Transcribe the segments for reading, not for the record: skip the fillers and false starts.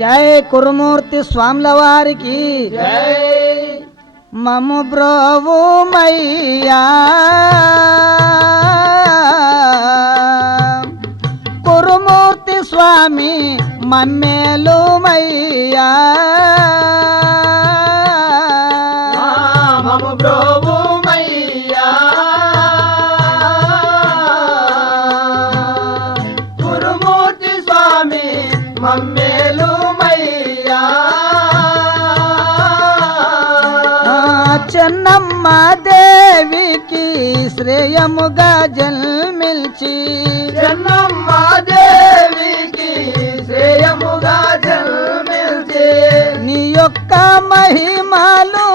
జై కురుమూర్తి స్వాముల వారికి జై మము బ్రోవుమయ్యా కురుమూర్తి స్వామి మమ్మేలుమయ్యా మము బ్రోవుమయ్యా గురుమూర్తి స్వామి మమ్మేలుమయ్యా చెన్నమ్మ దేవికి శ్రేయముగా జన్మిల్చి చెన్నమ్మ దేవికి శ్రేయముగా జన్మించి నీ యొక్క మహిమలు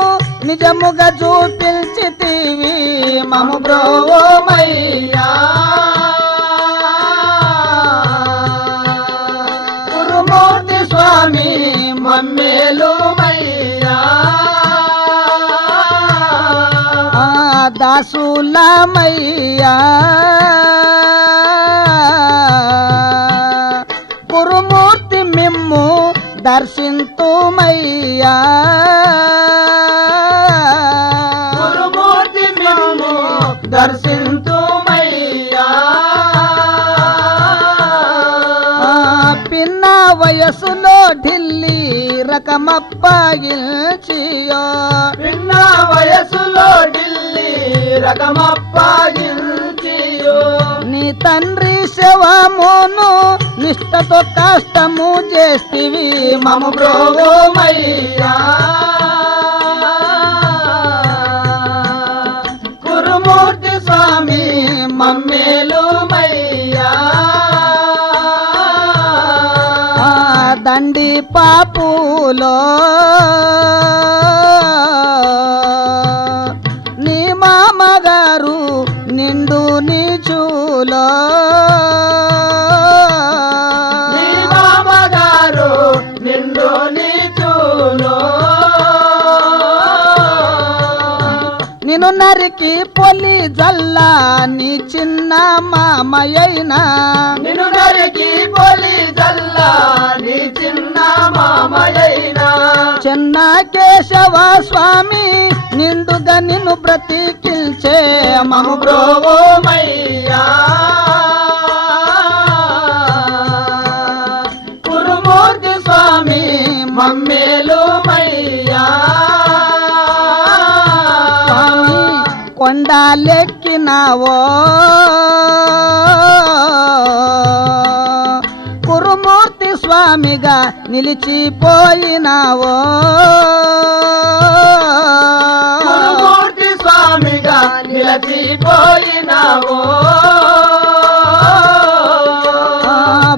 నిజముగా చూపించితివి మము బ్రోవోమయ్యా గురుమూర్తి స్వామి మమ్మేలుమయ్యా దాసులమయ్యా గురుమూర్తి మిమ్ము దర్శింతుమయ్యా గురుమూర్తి మిమ్ము దర్శింతుమయ్యా పిన్న వయసులో ఢిల్లీ రకమప్పగిల్చియో పిన్న వయసులో ఢిల్లీ రకమప్పగించియో నీ తండ్రి శవమును నిష్టతో కష్టము చేస్తివి మము బ్రోవోమయ్యా గురుమూర్తి స్వామి మమ్మేలుమయ్యా దండి పాపులో నీ మామగారు నిండు నీచులో నీ మామగారు నిండు నీచులో నిన్ను నరికి పొలి జల్లా నీ చిన్న మామయ్యైనా నిన్ను నరికి పొలి జల్లా నీ చిన్న మామయ్యైనా చిన్న కేశవ స్వామి నిండుగా నిన్ను బ్రతికిల్చే మము బ్రోవోమయ్యా గురుమూర్తి స్వామి మమ్మేలుమయ్యా స్వామి కొండలెక్కినావో కురుమూర్తి స్వామిగా నిలిచిపోయినావో గురుమూర్తి స్వామిగా నిలచిపోయినావో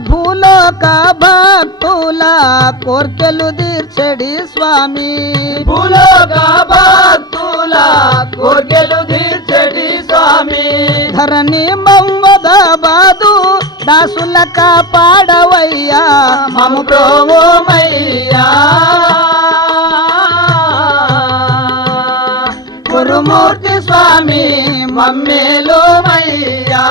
భూలోక భక్తుల కోర్కెలు తీర్చెడి స్వామి భూలోక భక్తుల కోర్కెలు తీర్చెడి స్వామి ధరణి మమ్మదాబాదు దాసుల కాపాడవయ్యా మము బ్రోవోమయ్యా గురుమూర్తి స్వామి మమ్మేలుమయ్యా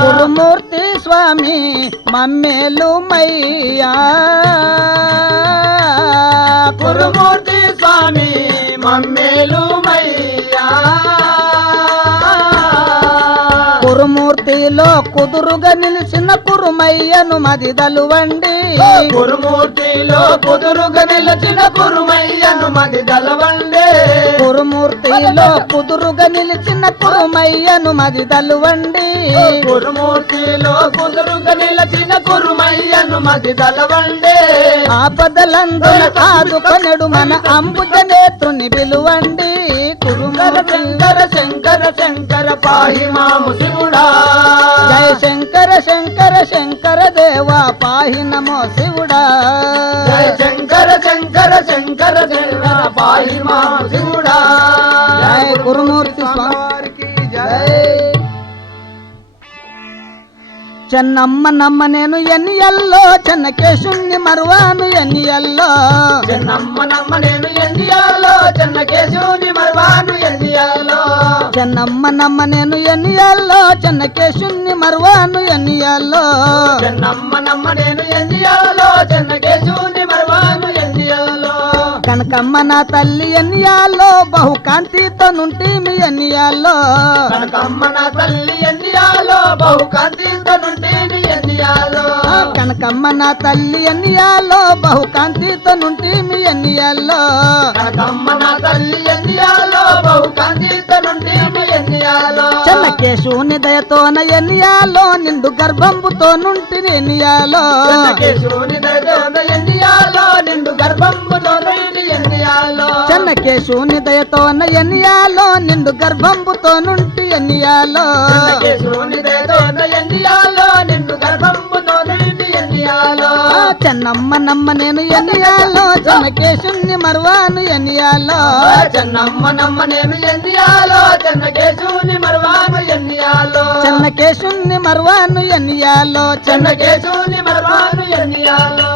గురుమూర్తి స్వామి మమ్మేలుమయ్యా గురుమూర్తి స్వామి మమ్మేలుమయ్యా కురుమూర్తిలో కుదురుగా నిలిచిన కురుమయ్యను మదిదలువండి గురుమూర్తిలో కుదురుగా నిలిచిన కురుమయ్యను మది దలవండే కురుమూర్తిలో కుదురుగా నిలిచిన కురుమయ్యను మదిదలువండి గురుమూర్తిలో కుదురుగా నిలిచిన కురుమయ్యను మది దలవండే ఆపదలందరూ ఆదుకొనడు మన అంబుజ నేత్రుని పిలువండి కురుమూర్తి శంకర శంకర శంకర పాహి మాము శివుడా జయ శంకర శంకర శంకర దేవా పాహి నమో శివుడా జయ శంకర శంకర శంకర శంకర పాహి మాము శివుడా జయ గురుమూర్తి స్వామి జయ చెన్నమ్మ నమ్మ నేను ఎన్నియల్లో చెన్నకేశుణ్ణి మరువాను ఎన్నియల్లో చెన్నమ్మ నమ్మ నేను ఎండియాలో చెన్నకేశవుని మరువాను ఎండియాలో చెన్నమ్మ నమ్మ నేను ఎన్నియల్లో చెన్నకేశుణ్ణి మరువాను ఎన్నియల్లో చెన్నమ్మ నమ్మ నేను కనకమ్మ నా తల్లి ఎన్నియాలో బహుకాంతితో నుండి మీ ఎన్నియాలో కనకమ్మ నా తల్లి ఎన్నియాలో బహుకాంతితో నుండి ఎన్నియాలో కనకమ్మ నా తల్లి ఎన్నియాలో బహుకాంతితో నుండి మీ ఎన్నియాలో కనకమ్మ నా తల్లి ఎన్నియాలో బహుకాంతితో నుండి ఎన్నియాలో చెన్నకేశుని దయతోన ఎన్నియాలో నిండు గర్భంబుతో నుండి ఎన్నియాలో కేశవుని దయతోన ఎన్నియాలో నిండు గర్భంబుతో నుండి ఎన్నియాలో చెన్నకేశుని దయతోన ఎన్నియాలో నిండు గర్భంబుతో నుండి ఎన్నియాలో కేశవుని దయతోన ఎన్నియాలో నిండు గర్భంబుతో నుండి ఎన్నియాలో చెన్నమ్మ నమ్మ నేను ఎన్నియాలో చెన్నకేశుని మరువాను ఎన్నియాలో చెన్నమ్మ నమ్మ నేను ఎన్నియాలో చెన్నకేశవుని మరువాను ఎన్నియాలో చెన్నకేశుని మరువాను ఎన్నియాలో చెన్నకేశవుని మరువాను ఎన్నియాలో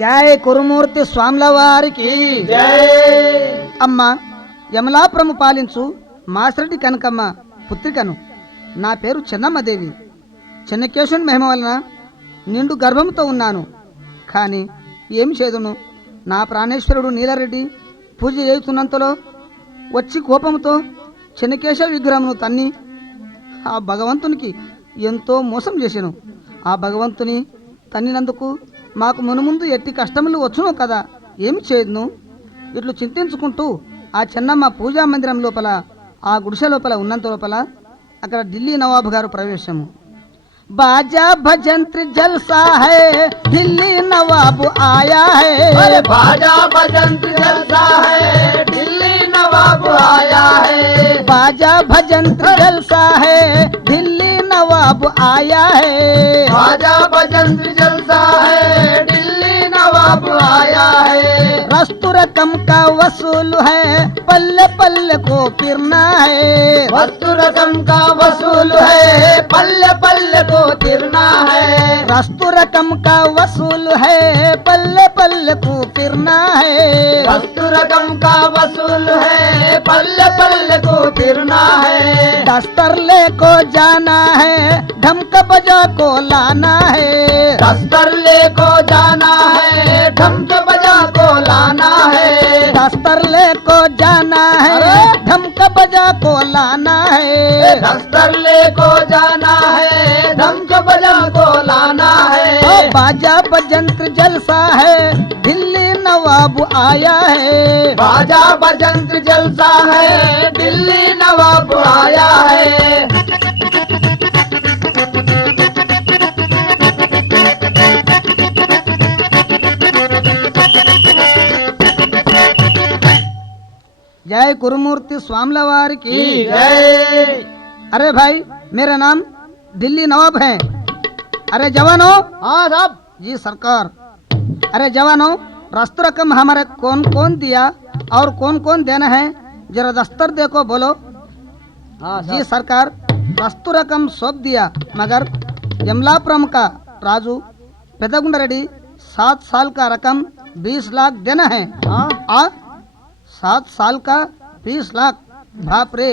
జై కురుమూర్తి స్వాముల వారికి జై అమ్మ యమలాపురము పాలించు మాసరెడ్డి కనకమ్మ పుత్రికను నా పేరు చెన్నమ్మదేవి చెన్నకేశుని మహిమ వలన నిండు గర్భంతో ఉన్నాను. కానీ ఏమి చేదును, నా ప్రాణేశ్వరుడు నీలారెడ్డి పూజ చేస్తున్నంతలో వచ్చి కోపంతో చెన్నకేశవ విగ్రహమును తన్ని ఆ భగవంతునికి ఎంతో మోసం చేశాను. ఆ భగవంతుని తన్నినందుకు మాకు మునుముందు ఎట్టి కష్టములు వచ్చును కదా, ఏమి చేయదును. ఇట్లు చింతించుకుంటూ ఆ చెన్నమ్మ పూజా మందిరం లోపల ఆ గుడిసె లోపల ఉన్నంత లోపల అక్కడ ఢిల్లీ నవాబు గారు ప్రవేశము. బాజా భజంత్రి జల్సా హై ఢిల్లీ నవాబు ఆయా अरे హై बाजा बजंत जलसा है दिल्ली नवाब आया है बाजा भजंत्र जलसा है दिल्ली नवाब आया है बाजा बजंत जलसा है दिल्ली नवाब आया है रस्तु रकम का वसूल है पल्ले पल्ले को फिरना है वस्तु रकम का वसूल है पल्ले पल्ले को तिरना है रस्तु रकम का वसूल है पल्ले पल्ले को फिरना है वस्तु रकम का वसूल है पल्ले पल्ले को तिरना है दस्तर ले को जाना है ढमक बजा को लाना है दस्तर ले को जाना है ढमक बजा को लाना है दस्तर ले को जाना है ढमक बजा को लाना है दस्तर ले को जाना है ढमक बजा को लाना है ओ बाजा बजंत्र जलसा है दिल्ली नवाब आया है बाजा बजंत जलसा है दिल्ली नवाब आया है जय गुरुमूर्ति स्वामला वार की जय अरे भाई मेरा नाम दिल्ली नवाब है। अरे जवानों, हाँ साहब जी सरकार। अरे जवानों, रस्तु रकम हमारे कौन कौन दिया और कौन कौन देना है, जरा दस्तर देखो बोलो। हाँ जी सरकार, रस्तु रकम सब दिया, मगर यमलापुरम का राजू पेदगुंड रेड्डी 7 साल का रकम 20 लाख देना है। हाँ 7 साल का 20 लाख, बाप रे,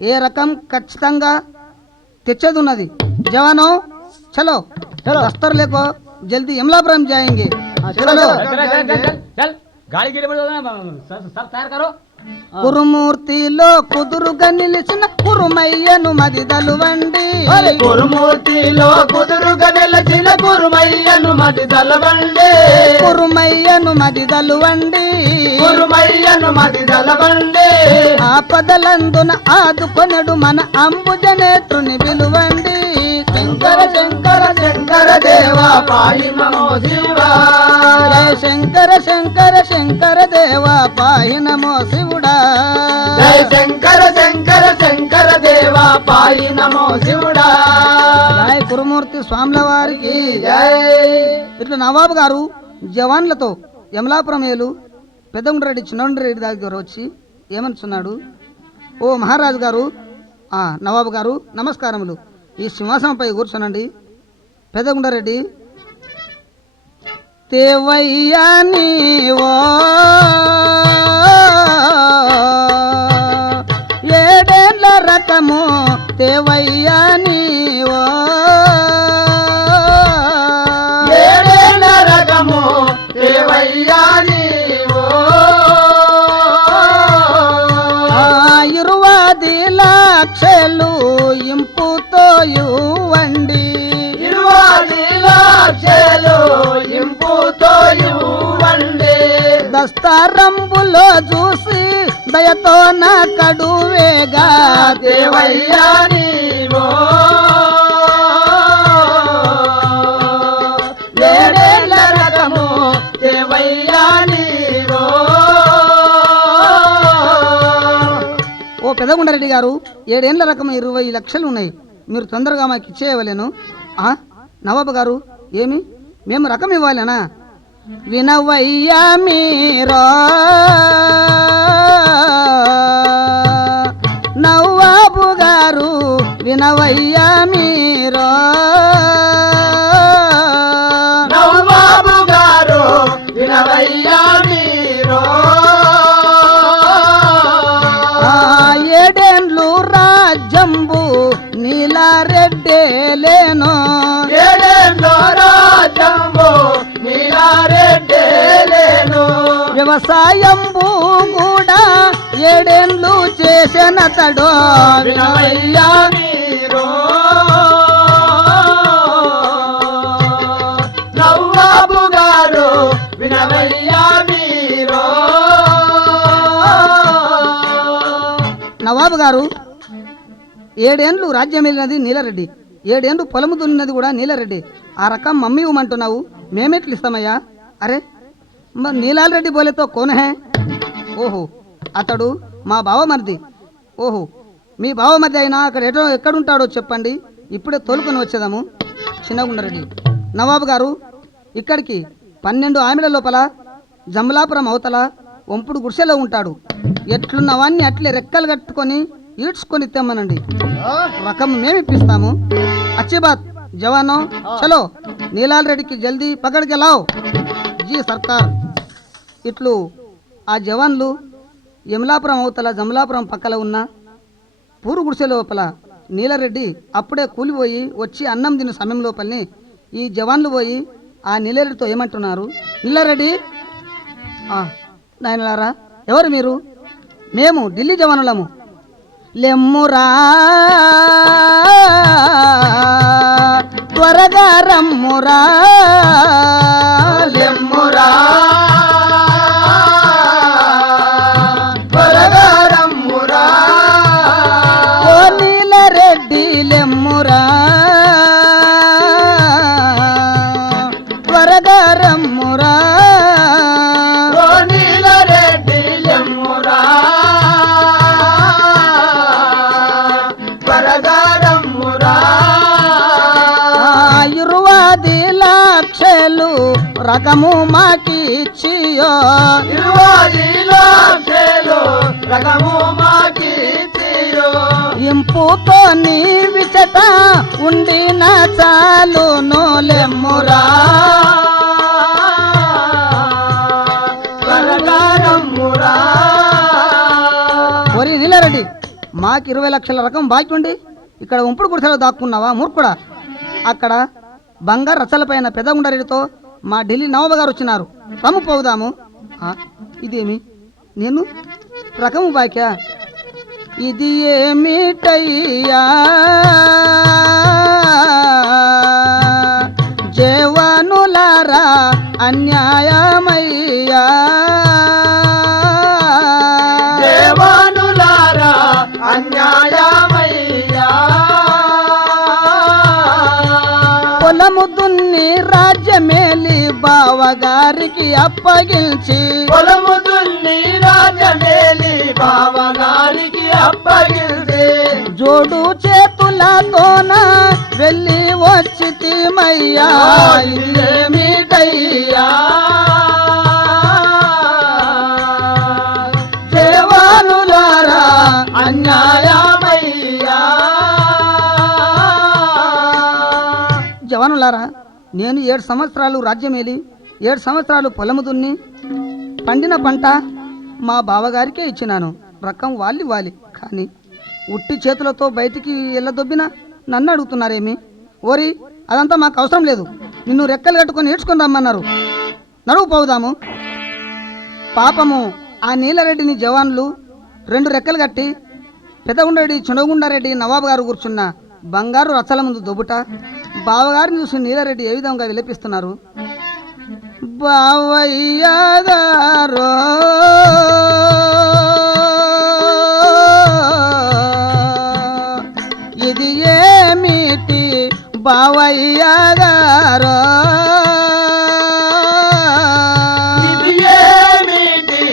ये रकम ఖచ్చితంగా తెచ్చేదున్నది। जवानों चलो चलो। दस्तर लेको जल्दी यमलापुरम जाएंगे। चलो चल गाड़ी गिरे पड़ सब तैयार करो। కురుమూర్తిలో కుదురుగా నిలిచిన కురుమయ్యను మదిదలువండి అరే కురుమూర్తిలో కుదురుగా నిలచిన కురుమయ్యను మది దలబండి కురుమయ్యను మదిదలువండి కురుమయ్యను మది దలబండి ఆపదలందున ఆదుకొనడు మన అంబుజనేత్రుని విలువండి శంకర శంకర శంకర దేవా పాయి నమో శివా జయ శంకర శంకర శంకర దేవా పాహి నమో శివుడా జయ శంకర శంకర శంకర దేవా పాయి నమో శివుడా జయ కురుమూర్తి స్వాముల వారికి జై ఇట్లా నవాబు గారు జవాన్లతో యమలాపురం ఏలు పెద్దగుండ్రెడ్డి చిన్నగుండ్రెడ్డి దగ్గర వచ్చి ఏమనుచున్నాడు, ఓ మహారాజు గారు, నవాబు గారు నమస్కారములు, ఈ సింహాసనంపై కూర్చోనండి. పెద్దగుండారెడ్డి, తేవయ్యా నీవో ఏడేళ్ల రకము తేవయ్యా నీవో నీవో ఏడేళ్ళ రకము దేవయ్యా నీవో 20 లక్షలు ఇంపుతో ఇవ్వండి 20 లక్షలు ఇంపుతో ఇవ్వండి దస్తారంబులో చూసి దయతో నా కడువేగా దేవయ్యా నీవో ఏడేళ్ళ రకము దేవయ్యా నీవో ఓ పెదగుండారెడ్డి గారు 7 ఏళ్ల రకం 20 లక్షలు ఉన్నాయి మీరు తొందరగా మాకు ఇచ్చేయవలేను నవాబు గారు ఏమి మేము రకం ఇవ్వాలనా వినవయ్యా మీరో నవాబు గారు వినవయ్యా మీరో నవాబు గారు వినవయ్యా మీరు 7 ఏండ్లు రాజ్యంబు నీలారెడ్డేలేను ఏడేళ్ళ రాజ్యంబు నీలారెడ్డేలేను వ్యవసాయంబు కూడా 7 ఏండ్లు చేసినతడు వినవయ్యా మీరు నవాబు గారు వినవయ్యా మీరు నవాబు గారు 7 ఏండ్లు రాజ్యం వెళ్ళినది నీలారెడ్డి 7 ఏండ్లు పొలము దున్నినది కూడా నీలారెడ్డి ఆ రకం మమ్మీ ఇవ్వమంటున్నావు మేమెట్లు ఇస్తామయ్యా అరే మరి నీలారెడ్డి బోలేతో కోన హే ఓహో అతడు మా బావమరిది ఓహో మీ బావమరిది అయినా అక్కడ ఎక్కడుంటాడో చెప్పండి ఇప్పుడే తోలుకొని వచ్చేదాము చిన్నగుండారెడ్డి నవాబు గారు ఇక్కడికి 12 ఆమెల లోపల జమలాపురం అవతల వంపుడు గుడిసెలో ఉంటాడు ఎట్లున్నవాన్ని అట్లే రెక్కలు కట్టుకొని ఈడ్చుకొని తెమ్మనండి రకం మేము ఇప్పిస్తాము అచ్చి బాత్ జవానో చలో నీలాల్ రెడ్డికి జల్దీ పకడ్కి లావ్ జీ సర్కార్ ఇట్లు ఆ జవాన్లు యమలాపురం అవతల జమలాపురం పక్కల ఉన్న పూరు గుడిసె లోపల నీలారెడ్డి అప్పుడే కూలిపోయి వచ్చి అన్నం తిన్న సమయం లోపలనే ఈ జవాన్లు పోయి ఆ నీలారెడ్డితో ఏమంటున్నారు నీలారెడ్డి నాయనలారా ఎవరు మీరు మేము ఢిల్లీ జవానులము లెమ్మురా త్వరగా రమ్మురా లెమ్మురా త్వరగా రమ్మురా ఓ నీలరెడ్డి లెమ్మురా త్వరగా రమ్మురా ఓ నీలరెడ్డి లెమ్మురా త్వరగా రమ్మురా 20 లక్షలు రకము మాకిచ్చియో 20 లక్షలు రకము మాకిచ్చియో ఇంపుతో నీ విచట ఉండిన చాలును లెమ్మురా త్వరగా రమ్మురా ఒరి నీలారెడ్డి మాకు 20 లక్షల రకం బాకీ ఉండి ఇక్కడ ఉంపుడు గుడిసెలో దాక్కున్నావా మూర్ఖుడా అక్కడ బంగారు రచ్చలపైన పెదగుండారెడ్డితో మా ఢిల్లీ నవాబు గారు వచ్చినారు రమ్ము పోదాము ఇదేమి నేను రకము బాక్యా ఇది ఏమిటయ్యా జవానులారా అన్యాయమయ్యా దేవానులారా అన్యాయమయ్యా పొలము దున్ని రాజ్యమేలి బావగారికి అప్పగించి పొలము దున్ని రాజమేలి బావగారికి అప్పగిల్ది జోడు చేతులతోన వెళ్ళి వచ్చి తీమయ్యా ఇదేమిటయ్యా దేవానులారా అన్యాయమయ్యా జవానులారా నేను 7 సంవత్సరాలు రాజ్యమేలి 7 సంవత్సరాలు పొలము దున్ని పండిన పంట మా బావగారికే ఇచ్చినాను రకం వాలి కానీ ఉట్టి చేతులతో బయటికి వెళ్ళదొబ్బినా నన్ను అడుగుతున్నారేమి? ఓరి, అదంతా మాకు అవసరం లేదు. నిన్ను రెక్కలు కట్టుకొని ఈడ్చుకొని రమ్మన్నారు. నడువు పోదాము. పాపము ఆ నీలరెడ్డిని జవాన్లు 2 రెక్కలు కట్టి పెదగుండరెడ్డి చుండగుండారెడ్డి నవాబు గారు కూర్చున్న బంగారు రచ్చల ముందు దొబ్బుట బావగారిని చూసి నీలరెడ్డి ఏ విధంగా విలపిస్తున్నారు. బావయ్యాగారో ఇది ఏమిటి బావయ్యాగారో ఇది ఏమిటి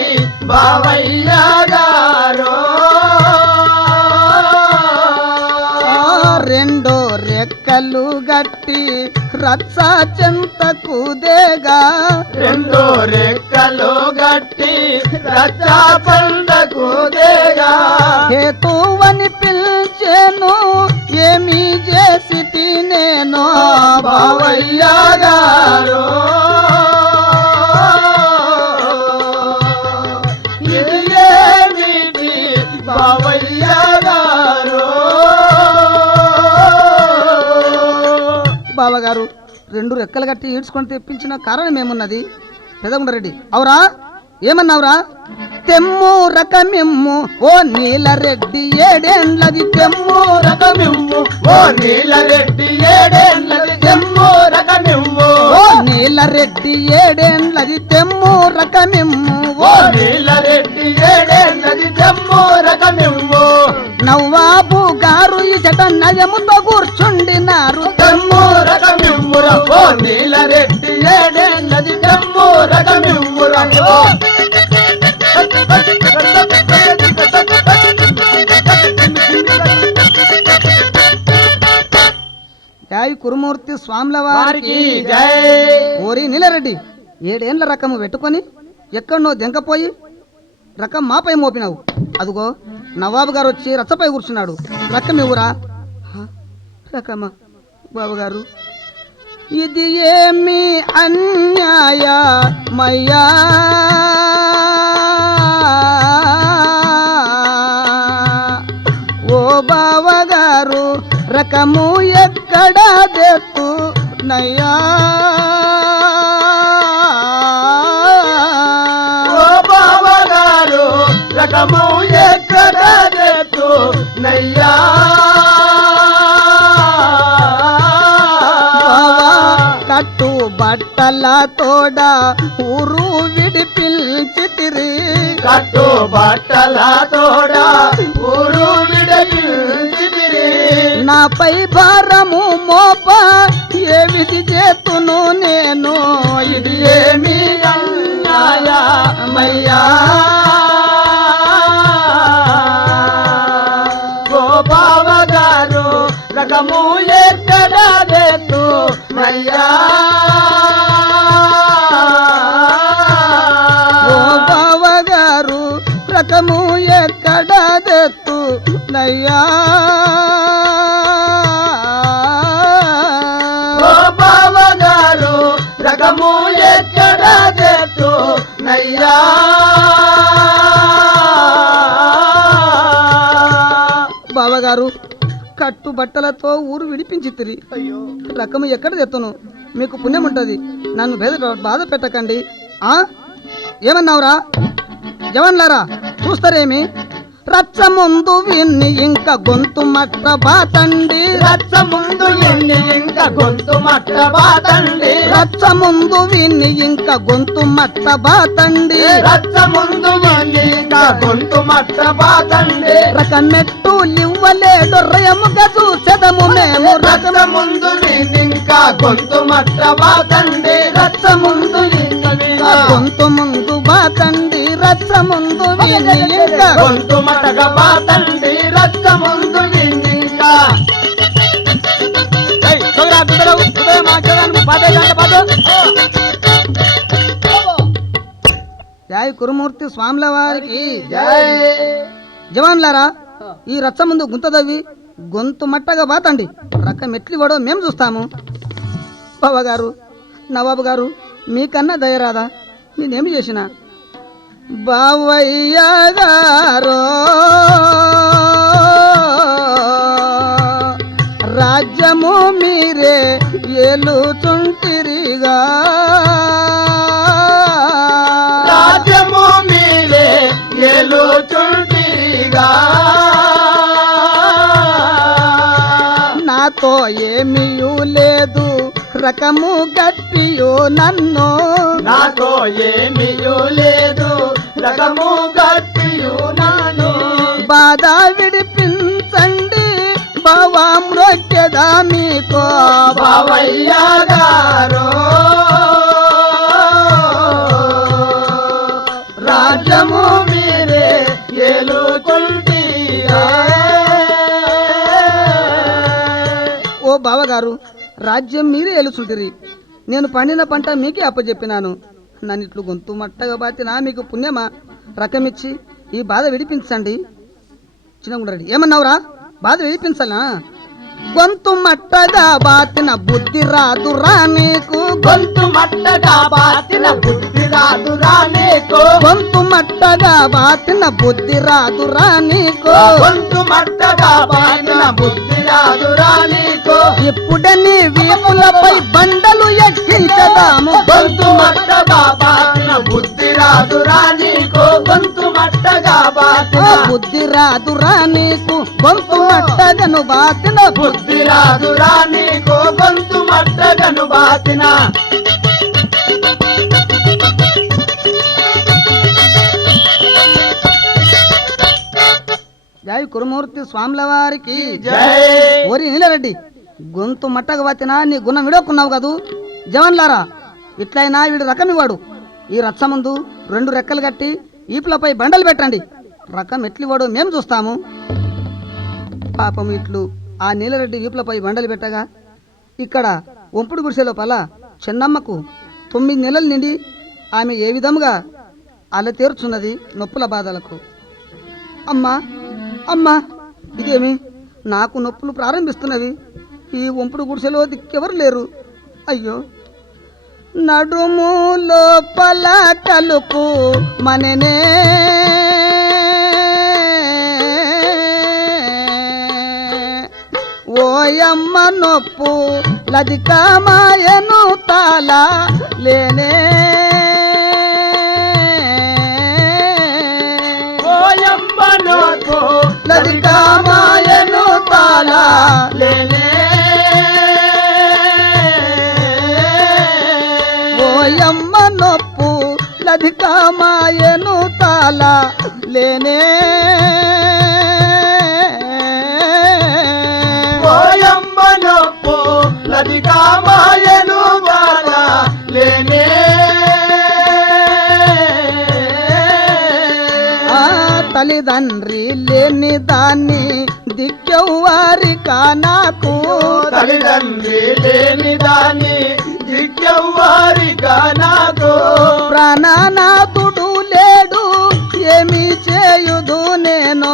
బావయ్య గారు 2 రెక్కలు గట్టి రచ్చ చెంతకు దేగా 2 రెక్కలు గట్టి రచ్చా పండకు దేగా హేతువని పిలిచేను ఏమి చేసి నేను బావయ్య గారు ఇది ఏమిటి బావయ్య గారు బావగారు 2 రెక్కలు కట్టి ఈడ్చుకొని తెప్పించిన కారణం ఏమున్నది? పెదగుండరెడ్డి, అవురా, ఏమన్నావురా? తెమ్ము రకమిమ్ము ఓ నీలరెడ్డి 7 ఏండ్లది తెమ్ము రకమిమ్ము ఓ నీలరెడ్డి 7 ఏండ్లది తెమ్ము రకమిమ్ము ఓ నీలరెడ్డి 7 ఏండ్లది తెమ్ము రకమిమ్ము ఓ నీలరెడ్డి 7 ఏండ్లది తెమ్ము రకమిమ్ము నవ్వాబు గారు ఈ జట నయముతో కూర్చుండినారు. తెమ్ము రకమిమ్ముర ఓ నీలరెడ్డి 7 ఏండ్లది తెమ్ము రకమిమ్ముర జై కురుమూర్తి స్వాముల వారికి వారికి జై ఓరి నీలరెడ్డి 7 ఏండ్ల రకము పెట్టుకొని ఎక్కడనో దెంకపోయి రకం మాపై మోపినావు. అదుగో నవాబు గారు వచ్చి రచ్చపై కూర్చున్నాడు. రకం ఇవ్వురా. రకమా బాబుగారు, ఇది ఏమి అన్యాయమయ్యా ఓ బావగారు, రకము ఎక్కడ దెత్తు నయ్యా ఓ బావగారు రకము ఎక్కడ తెత్తు నయ్యా కట్టు బట్టల తోడ ఊరు విడిపిల్చితిరి కట్టు బట్టల తోడ ఊరు విడగిరి నాపై భారము మోప ఏ విధి చేతును నేను ఇది ఏమి అన్యాయమయ్యా ఓ బావగారు రకము ఎక్కడ తెత్తు నయ్యా ఓ బావగారు, రకము ఎక్కడ దెత్తు నయ్యా ఓ బావగారు రకము ఎక్కడ తెత్తు నయ్యా బావగారు, కట్టు బట్టలతో ఊరు విడిపించితిరి. రకము ఎక్కడ తెత్తును? మీకు పుణ్యం ఉంటుంది. నన్ను బాధ పెట్టకండి. ఏమన్నావురా? జవన్లారా చూస్తారేమి? రచ్చ ముందు విన్ని ఇంకా గొంతు మట్ట బాతండి రచ్చ ముందు ఎన్ని ఇంకా గొంతు మట్ట బాతండి రచ్చ ముందు విన్ని ఇంకా గొంతు మట్ట బాతండి రచ్చ ముందు ఎన్ని ఇంకా గొంతు మట్ట బాతండి రకమెట్టు లివ్వలేడు రయముగా చూసెదము మేము రచ్చ ముందు ఇంకా గొంతు మట్ట బాతండి రచ్చ ముందు ఇంకా గొంతు ముందు బాతండి రచ్చ ముందు విని ఇంకా గొంతు మటగా బాతండి రచ్చ ముందు ఇంకా జై కురుమూర్తి స్వాముల వారికి జై జవాన్లారా, ఈ రచ్చ ముందు గుంతదవ్వి గొంతు మట్టగా బాతండి. రకం ఎట్లివ్వడో మేము చూస్తాము. బావగారు, నవాబు గారు, మీకన్నా దయరాదా? నేనేమి చేసిన? బావయ్య గారో రా ఏలుచుంటిరిగా రాజ్యము మీరే ఏలుచుంటిరిగా నాతో ఏమీయూ లేదు రకము గట్టియో నన్ను నాతో ఏమీయూ లేదు రకము గట్టియు నాను బాధ విడిపించండి భవమ్రొక్కెదా మీకో బావయ్య గారు రాజ్యము మీరే ఏలుకుంటీరా ఓ బావగారు రాజ్యం మీరే ఏలుచుంటిరి నేను పండిన పంట మీకే అప్పచెప్పినాను నన్ను ఇట్లు గొంతు మట్టగా బాతినా మీకు పుణ్యమా రకమిచ్చి ఈ బాధ విడిపించండి చిన్నగుండ్రెడ్డి ఏమన్నావురా బాధ విడిపించాలా గొంతు మట్టగా బాతిన బుద్ధి రాదురా నీకు గొంతు మట్టగా బాతిన బుద్ధి రాదురా నీకు గొంతు మట్టగా బాతిన బుద్ధి రాదురా నీకు గొంతు మట్టగా బాతిన బుద్ధి రాదురా నీకు ఇప్పుడే నీ వీపులపై బండలు ఎక్కించదాము గొంతు మట్టగా బాతిన బుద్ధి రాదురా నీకు గొంతు మట్టగా బాతిన బుద్ధి రాదురా నీకు గొంతు మట్టగను బాతిన బుద్ధి రాదురా నీకు గొంతు మట్టగను బాతిన జై కురుమూర్తి స్వాముల వారికి జై ఓరి నీలరెడ్డి గొంతు మట్టగ బాతినా నీ గుణం విడోకున్నావు కదూ జవన్లారా ఇట్లయినా వీడు రకం ఇవ్వడు ఈ రచ్చ ముందు 2 రెక్కలు కట్టి ఈపులపై బండలు పెట్టండి రకం ఎట్లివాడో మేము చూస్తాము పాపం ఇట్లు ఆ నీలరెడ్డి వీపులపై బండలు పెట్టగా ఇక్కడ ఒంపుడు గుడిసె లోపల చెన్నమ్మకు 9 నెలలు నిండి ఆమె ఏ విధముగా అల తీర్చున్నది నొప్పుల బాధలకు అమ్మా అమ్మా ఇదేమి నాకు నొప్పులు ప్రారంభిస్తున్నవి ఈ ఒంపుడు గుడిసెలో దిక్కెవరు లేరు అయ్యో నడుము లోపల కలుపు మననే ఓయమ్మ నొప్పు లదికమాయను తాళ లేనే ఓయమ్మ నోకు లలితామాయను తాళ లేనే ఓయమ్మ నొప్పు లదికమాయను తాళ లేనే ఓయమ్మ నొప్పు లలితామాయను తాళ లేనే ఆ తల్లిదండ్రి లేని దాన్ని దిక్కెవ్వారికా నాకు తల్లిదండ్రి లేని దాన్ని దిక్కెవ్వారిగా నాకు ప్రాణనాథుడు లేడు ఏమి చేయుదు నేను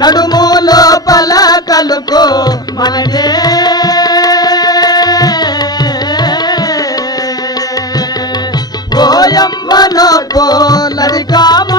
నడుము లోపల కలుకో మననే ఓయమ్మ నోకో లలితామ